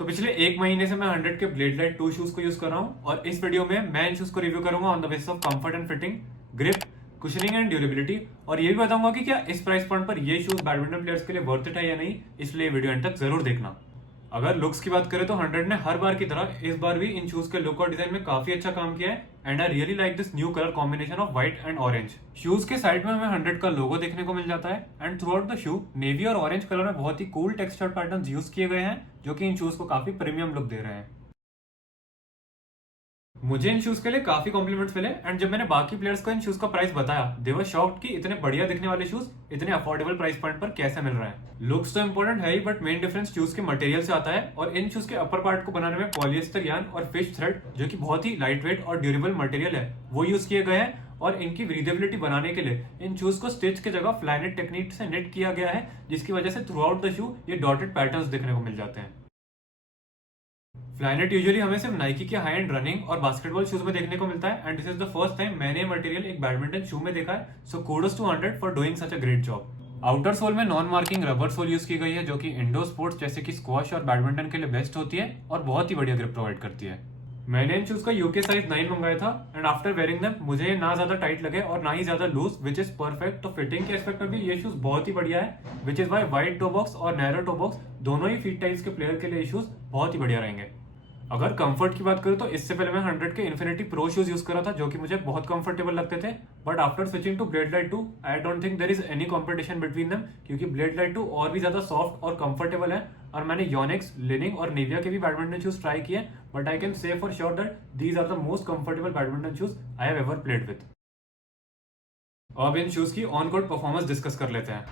तो पिछले एक महीने से मैं 100 के ब्लेड लाइट 2 शूज को यूज कर रहा हूँ और इस वीडियो में मैं इन शूज को रिव्यू करूंगा on the basis of comfort and fitting, grip, cushioning and durability. और ये भी बताऊंगा कि क्या इस प्राइस पॉइंट पर ये शूज बैडमिंटन प्लेयर्स के लिए वर्थ इट है या नहीं, इसलिए वीडियो एंड तक जरूर देखना। अगर लुक्स की बात करें तो 100 ने हर बार की तरह इस बार भी इन शूज के लुक और डिजाइन में काफी अच्छा काम किया है and I really like this new colour combination of white and orange. Shoes के साइड में हमें 100 का लोगो देखने को मिल जाता है and through out the shoe navy और ऑरेंज कलर में बहुत ही कूल टेक्सचर्ड पैटर्न्स यूज किए गए हैं जो कि इन शूज को काफी प्रीमियम लुक दे रहे हैं। मुझे इन शूज के लिए काफी कॉम्प्लीमेंट्स मिले एंड जब मैंने बाकी प्लेयर्स को इन शूज का प्राइस बताया दे वर शॉक्ड कि इतने बढ़िया दिखने वाले शूज इतने अफोर्डेबल प्राइस पॉइंट पर कैसे मिल रहे हैं। लुक्स तो इंपॉर्टेंट है ही बट मेन डिफरेंस शूज के मटेरियल से आता है और इन शूज के अपर पार्ट को बनाने में पॉलिएस्टर यान और फिश थ्रेड जो कि बहुत ही लाइट वेट और ड्यूरेबल मटेरियल है वो यूज किए गए हैं और इनकी ब्रीदेबिलिटी बनाने के लिए इन शूज को स्टिच की जगह फ्लाइनेट टेक्निक से नेट किया गया है जिसकी वजह से थ्रू आउट द शू ये डॉटेड पैटर्न्स देखने को मिल जाते हैं। फ्लाइनेट यूजुअली हमें सिर्फ नाइकी के हाई एंड रनिंग और बास्केटबॉल शूज में देखने को मिलता है and this is the first time मैंने मटेरियल एक बैडमिंटन शू में देखा है, so kudos to 100 for doing such a great job. Outer sole में non marking rubber sole use की गई है जो कि इंडोर स्पोर्ट्स जैसे कि स्क्वॉश और बैडमिंटन के लिए बेस्ट होती है और बहुत ही बढ़िया ग्रिप प्रोवाइड करती है। मैंने इन शूज का यूके साइज 9 मंगाया था एंड आफ्टर वेयरिंग देम मुझे ये ना ज्यादा टाइट लगे और ना ही ज्यादा लूज विच इज परफेक्ट। तो फिटिंग के एस्पेक्ट में भी ये शूज बहुत ही बढ़िया है which is why wide toe box और नैरो टो बॉक्स दोनों ही फीट टाइप्स के प्लेयर के लिए शूज बहुत ही बढ़िया रहेंगे। अगर कंफर्ट की बात करूं तो इससे पहले मैं 100 के इन्फिनिटी प्रो शूज यूज कर रहा था जो कि मुझे बहुत कंफर्टेबल लगते थे but after switching to blade light 2 I don't think there is any competition between them क्योंकि ब्लेड लाइट 2 और भी ज्यादा सॉफ्ट और कंफर्टेबल है और मैंने योनिक्स, लिनिंग और निविया के भी बैडमिंटन शूज ट्राई किए but I can say for sure that these are the most comfortable badminton shoes I have ever played with. अब इन शूज की ऑन कोर्ट परफॉर्मेंस डिस्कस कर लेते हैं।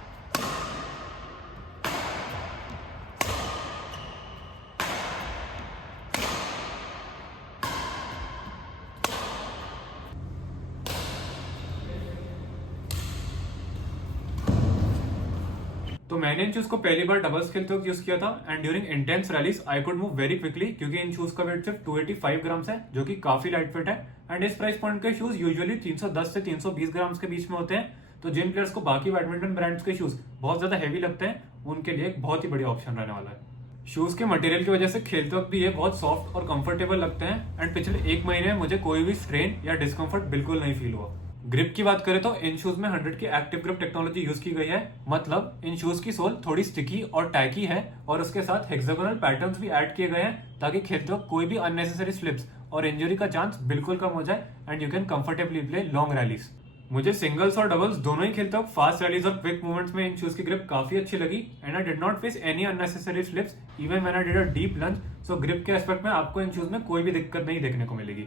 तो मैंने इन शूज को पहली बार डबल्स खेलते वक्त यूज किया था and during intense rallies I could move very quickly क्योंकि इन शूज का वेट सिर्फ 285 ग्राम्स है जो कि काफी लाइट वेट है एंड इस प्राइस पॉइंट के शूज यूजुअली 310 से 320 ग्राम्स के बीच में होते हैं। तो जिन प्लेयर्स को बाकी बैडमिंटन ब्रांड्स के शूज बहुत ज्यादा हैवी लगते हैं उनके लिए एक बहुत ही बढ़िया ऑप्शन रहने वाला है। शूज के मटेरियल की वजह से खेलते वक्त भी ये बहुत सॉफ्ट और कंफर्टेबल लगते हैं एंड पिछले एक महीने में मुझे कोई भी स्ट्रेन या डिस्कंफर्ट बिल्कुल नहीं फील हुआ। ग्रिप की बात करें तो इन शूज में 100 की एक्टिव ग्रिप टेक्नोलॉजी यूज की गई है, मतलब इन शूज की सोल थोड़ी स्टिकी और टैकी है और उसके साथ हेक्सागोनल पैटर्न्स भी ऐड किए गए हैं ताकि खेलते वक्त कोई भी अननेसेसरी स्लिप्स और इंजरी का चांस बिल्कुल कम हो जाए and you can comfortably play long rallies. मुझे सिंगल्स और डबल्स दोनों ही खेलते वक्त फास्ट रैलीज और क्विक मूवमेंट्स में इन शूज की ग्रिप काफी अच्छी लगी and I did not face any unnecessary slips even when I did a deep lunge. So grip के एस्पेक्ट में आपको इन शूज में कोई भी दिक्कत नहीं देखने को मिलेगी।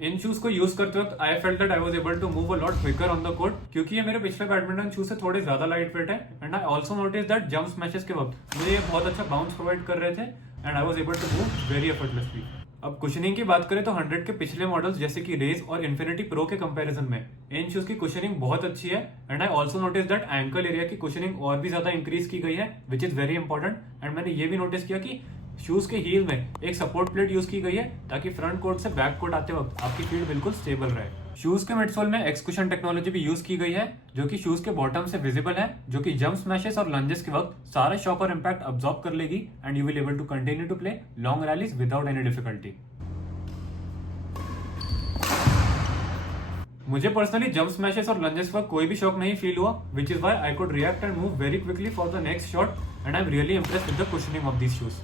इन शूज को यूज करते वक्त I felt that I was able to move a lot quicker on the court क्योंकि ये मेरे पिछले बैडमिंटन शूज से थोड़े ज्यादा लाइट वेट है and I also notice that jump smashes के वक्त मुझे ये बहुत अच्छा बाउंस प्रोवाइड कर रहे थे and I was able to move very effortlessly. अब कुशनिंग की बात करें तो 100 के पिछले मॉडल्स जैसे कि रेस और इन्फिनिटी प्रो के कंपैरिजन में इन शूज की कुशनिंग बहुत अच्छी है and I also notice that ankle area की कुशनिंग और भी ज्यादा इंक्रीज की गई है which is very important and मैंने ये भी नोटिस किया कि शूज के हील में एक सपोर्ट प्लेट यूज की गई है ताकि फ्रंट कोर्ट से बैक कोर्ट आते वक्त आपकी फीट बिल्कुल स्टेबल रहे। शूज के मिडसोल में एक्सक्यूशन टेक्नोलॉजी भी यूज की गई है जो कि शूज के बॉटम से विजिबल है जो कि जंप स्मैशेस और लंजेस के वक्त सारा शॉक और इंपैक्ट अब्सॉर्ब कर लेगी and you will able to continue to play long rallies without any difficulty. मुझे पर्सनली जंप स्मैशेस और लंजेस का कोई भी शॉक नहीं फील हुआ which is why I could react and move very quickly for the next shot and I am really impressed with the cushioning of these shoes.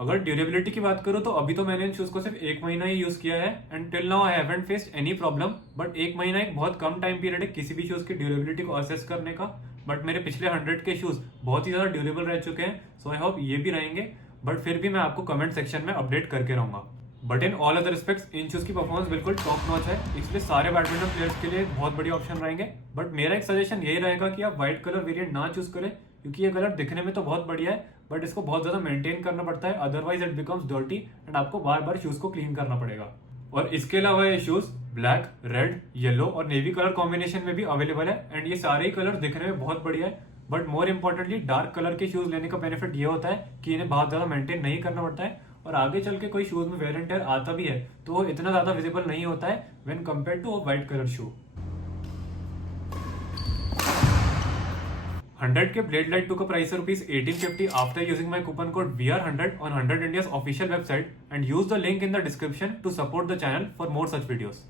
अगर durability की बात करूं तो अभी तो मैंने इन शूज को सिर्फ एक महीना ही यूज किया है and till now I haven't faced any problem but एक महीना एक बहुत कम टाइम पीरियड है किसी भी शूज की ड्यूरेबिलिटी को असेस करने का। बट मेरे पिछले 100 के शूज बहुत ही ज्यादा ड्यूरेबल रह चुके हैं सो आई होप ये भी रहेंगे बट फिर भी मैं आपको कमेंट सेक्शन में अपडेट करके रहूंगा। But in all other respects in shoes की परफॉर्मेंस बिल्कुल टॉप नॉच है इसलिए सारे बैडमिंटन प्लेयर्स के लिए एक बहुत बढ़िया ऑप्शन रहेंगे। बट मेरा एक सजेशन यही रहेगा कि आप व्हाइट कलर वेरिएंट ना चूज करें क्योंकि ये कलर दिखने में तो बहुत बढ़िया है बट इसको बहुत ज्यादा मेंटेन करना पड़ता है otherwise it becomes dirty and आपको बार बार शूज को क्लीन करना पड़ेगा। और इसके अलावा ये शूज ब्लैक, रेड, येलो और नेवी कलर कॉम्बिनेशन में भी अवेलेबल है एंड ये सारे ही कलर दिखने में बहुत बढ़िया है but more importantly dark colour के शूज लेने का बेनिफिट ये होता है कि इन्हें बहुत ज्यादा मेंटेन नहीं करना पड़ता है और आगे चल के कोई शूज में वेयर एंड टेयर आता भी है तो वो इतना ज्यादा विजिबल नहीं होता है when compare to a white colour shoe. 100 के Blade Light 2 का price है ₹1850 after using my coupon code VR100 on 100 India's official website and use the link in the description to support the channel for more such videos.